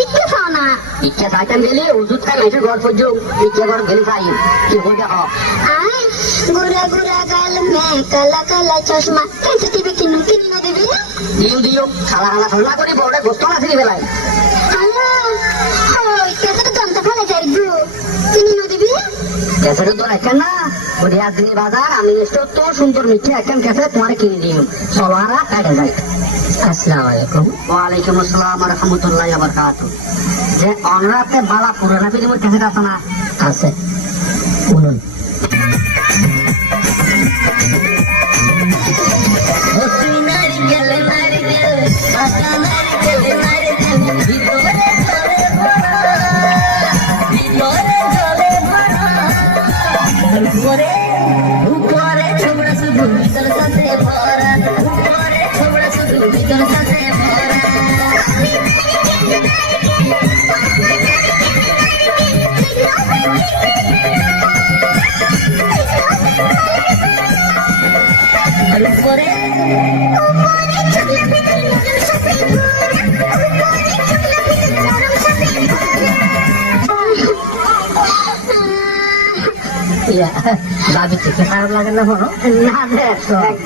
ইচ্ছে পাও না। ইচ্ছা চাইতেন গেলে ওষুধ খাই মেয়েছে ঘর ইচ্ছে করে গেলে চাই কি বলতে হ আয় গুড়া গুড়া গাল মে কালা কালা চশমা। কিনু দিবি না দিও দিও। খালা খালা ঠান্ডা করে বড়ে গোস্ত না বেলায়। ওই দিবি না ক্যাসেট তো এখন না। ওদের আজ দিনে বাজার আমি তো সুন্দর মিঠে এখন ক্যাসেট তোমার কিনে দিও সবার কাটে যাই। আসসালামু আলাইকুম। ওয়ালাইকুম আসসালাম রহমতুল্লাহ বারকাতু যে অনরাতে বালা পুরানা ফিল্মের কাছে আছে না? আছে। শুনুন উপরে ইয়া, ভাবি থেকে খারাপ লাগে না কোনো না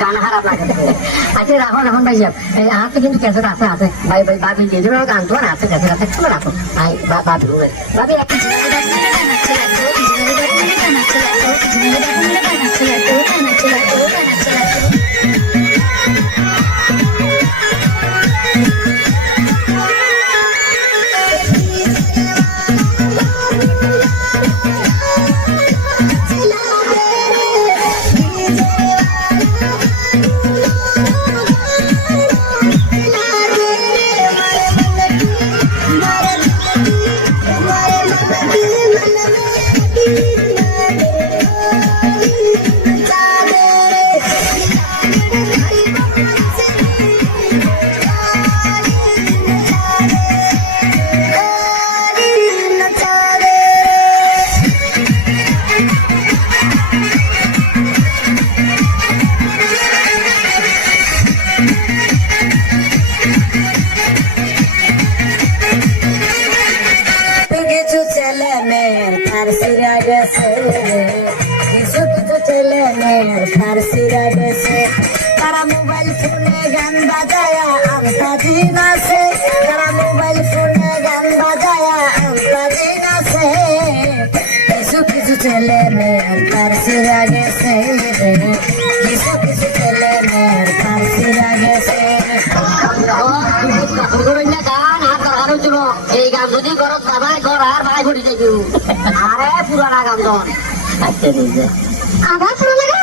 গান খারাপ লাগে আচ্ছা রাখো এখন ভাই এই হাতে কিন্তু ক্যাসেট আছে আছে ভাই ভাই ভাবি যে জন্য গান তো আছে ক্যাসেট আছে তুমি রাখো ভাই ভাবি ভাবি এক এই গান যদি করো বাবাই ঘর আর ভাই ঘুরি যাইব। আরে পুরানা গান দন আচ্ছা আবার পুরানা লাগা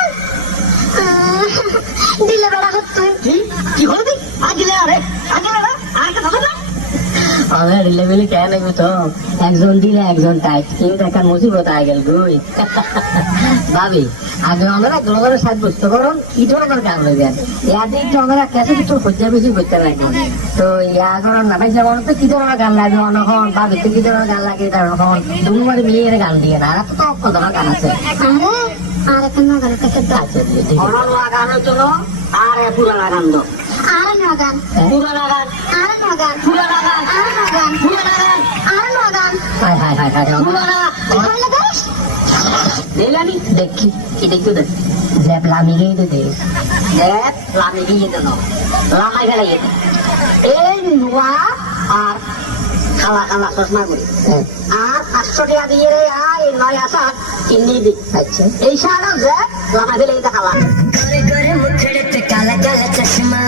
দিলে বড় হতো কি? হলো আগিলে আরে আগিলে আমার লেভেলে কেন নেবে তো? একজন দিলে একজন টাইট কিন্তু একটা মুসিবত আই গেল গুই ভাবি আগে আমরা গ্লোবালের সাথে বুঝতে পারুন কি ধরনের কাম হয়ে যায় ইয়া দিক তো আমরা কেসে কিছু হজ্জা বেশি করতে লাগবে তো ইয়া করার না ভাই যেমন তো কি ধরনের গান লাগে? অনখন ভাবি তো কি ধরনের গান লাগে? তার অনখন দুনুমারে মিলিয়ে গান দিয়ে না আর তো কত ধরনের গান আছে। আর একটা নগান কাছে দাও আচ্ছা গান হচ্ছে আর পুরানা গান দো আর নগান। পুরানা গান আর নগান। পুরানা গান নগান পুরানা গান আর গেলে নোয়া টাকা দিয়ে রে আয় নয় আসা কিনে দি আচ্ছা এই সারা যে লামাই ফেলে খালা চশমা।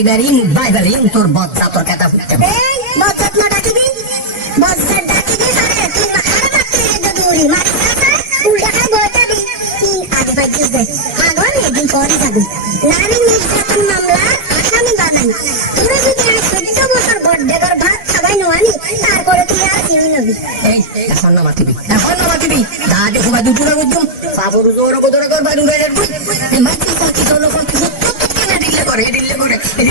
বাড়ি বাড়ি বাই বাড়ি তোর বচ্চা তোর কথা ফুটতে এই বজ্জাত না ডাকিবি? বজ্জাত ডাকিবি আরে তুই মাখারে মারতে এসে দৌড়ি মারি সাথে উল্টা খাই কি আগে পাইছিস দে আগন একদিন পরে যাবি। নারী নির্যাতন মামলার আসামি বানাই। তোরা যদি আর চোদ্দ বছর বড্ডেগর ভাত খাবাই নোয়ানি তারপরে তুই আর চিনি নবি। এই এখন না মাতিবি এখন না মাতিবি দুটো না বুঝুম বাবুর জোর কর সাকি তোর লোক দিলে করে দিলে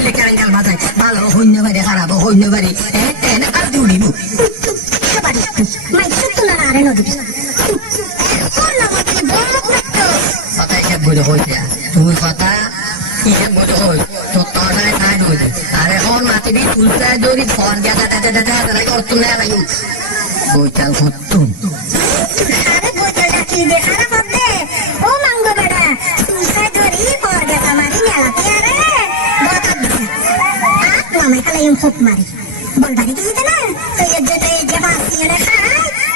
কেন গাল বাজায় ভালো হইন্য বাড়ি খারাপ হইন্য বাড়ি আর করতো কথা হিসাব বলে হই তোর তোর সাথে সাই হইছে আরে এখন মাতিবি তুলতে যদি ফর গেদা দাদা দাদা ডাকি দে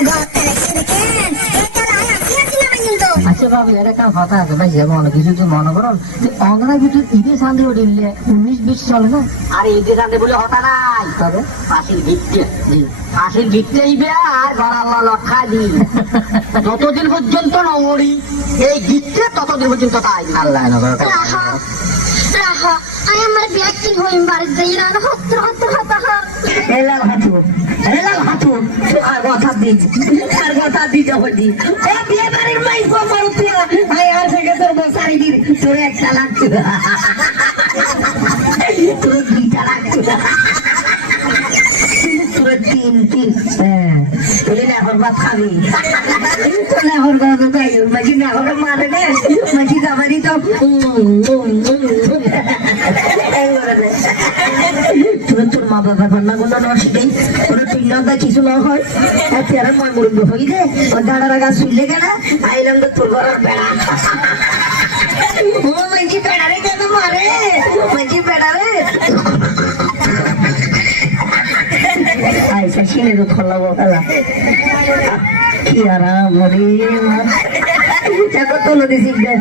গতে লেখে দেখেন এই তো লাই আসি আসি না মাইন তো আচ্ছা বাবু এটা একটা কথা আছে ভাই যে কিছু তো মনে করুন যে অঙ্গনা ভিতর ঈদে সান্দে উঠিলে উনিশ বিশ চলে না? আর ঈদে সান্দে বলে হতা নাই। তবে? ফাঁসির ভিত্তি ফাঁসির ভিত্তি ইবে আর গড়াল্লা লক্ষা দি। যতদিন পর্যন্ত নমরি এই গিটে ততদিন পর্যন্ত তাই আল্লাহ নগর রাহা রাহা আই আমার ব্যক্তি হইম বাড়ি দেই না হত হত হত হত এলাল হাতু এলাল হাতু আর কথা দিজ আর কথা দিজ হদি এ বিয়ে বাড়ির মাই কমর তুই আই আর থেকে তোর বসারি দির তোর একটা লাগছে তোর দুইটা লাগছে তোর তিন তিন হ্যাঁ তুই না হর বাত খাবি তো না হর বাত তাই মাঝি না হর মারে রে মাঝি যাবারই তো তোর তোর মা বাবার রান্না তোর তিন ঘণ্টা কিছু না হয়? আর তেরা মই মুরব্ব হই গাছ শুইলে কেন? আইলাম তো তোর ঘরের মারে? মাঝি বেড়া রে? আইসা শিনে তো খোলাবো খেলা। কি আরাম রে দেখো তো নদী শিখবে